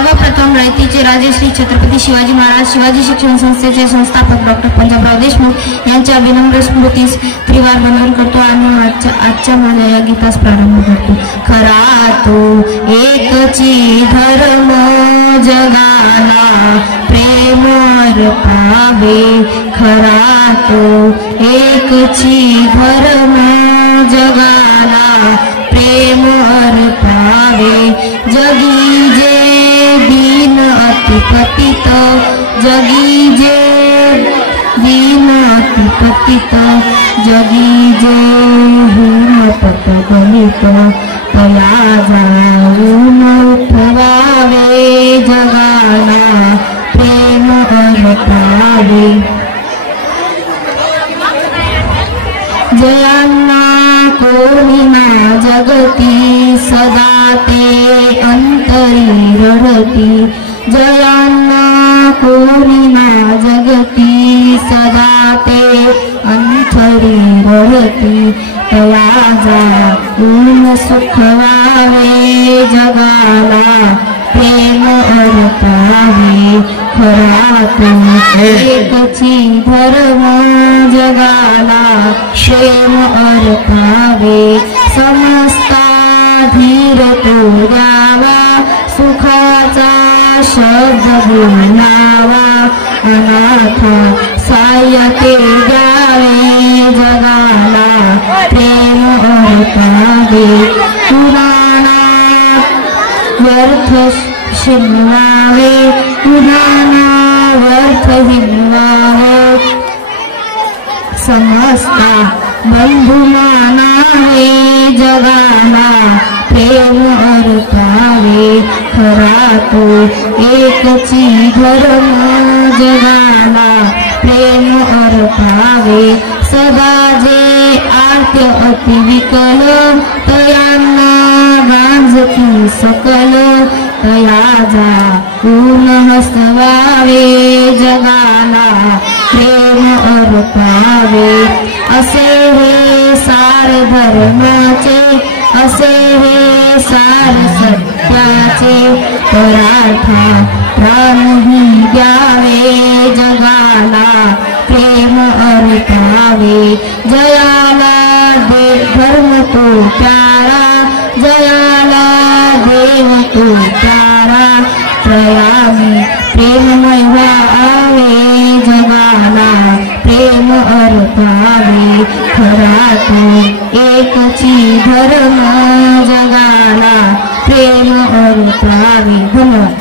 सर्वप्रथम रायतीचे राजे श्री छत्रपती शिवाजी महाराज शिवाजी शिक्षण संस्थेचे संस्थापक डॉक्टर पंजाबराव देशमुख यांच्या विनम्र स्मृतीस त्रिवार वंदन करतो आणि आजच्या माझ्या या गीतास प्रारंभ करतो। खरा तो एकची धर्म जगाला प्रेम पावे, खरा तो एकची धर्म जगाला प्रेम पावे। जगी जे दीन अति पतित, जगी जे दीन अति पतित, जगी जे हीन पत गलित, तया जाऊन उठवावे जगाला प्रेम पावे। जयांना कोणीना जगती सदा ते अंतरी रडती, जयांना कोणीना जगती सदा ते अंतरी रडती, तया जाऊन सुखवावे जगाला प्रेम पावे। खरा तो एकची धर्म जगाला प्रेम पावे। समस्ता धीर तो द्यावा, सुखाचा शब्द बोलावा, अनाथ साह्य ते द्यावे जगाला प्रेम पावे। पुराणा व्यर्थ शिनवावे, पुराणा व्यर्थ हिनवावे, समस्ता बंधु मानावे जगाला प्रेम पावे। खरा तो एकची धर्म जगाला प्रेम पावे। सदा जे आर्त्य अति विकल, तयांना गांजती सकल, तया जाऊन हसवावे जगाला प्रेम पावे। असे हे सार धर्माचे, असे हे सार सत्याचे, पराठा प्राणही द्यावे जगाला प्रेम पावे। जयाला धर्म तो प्यारा, जयाला देव तो प्यारा, त्रयामी प्रेममय व्हावे जगाला प्रेम पावे। खरा तो एकची धर्म जगाला प्रेम पावे। धन्यवाद।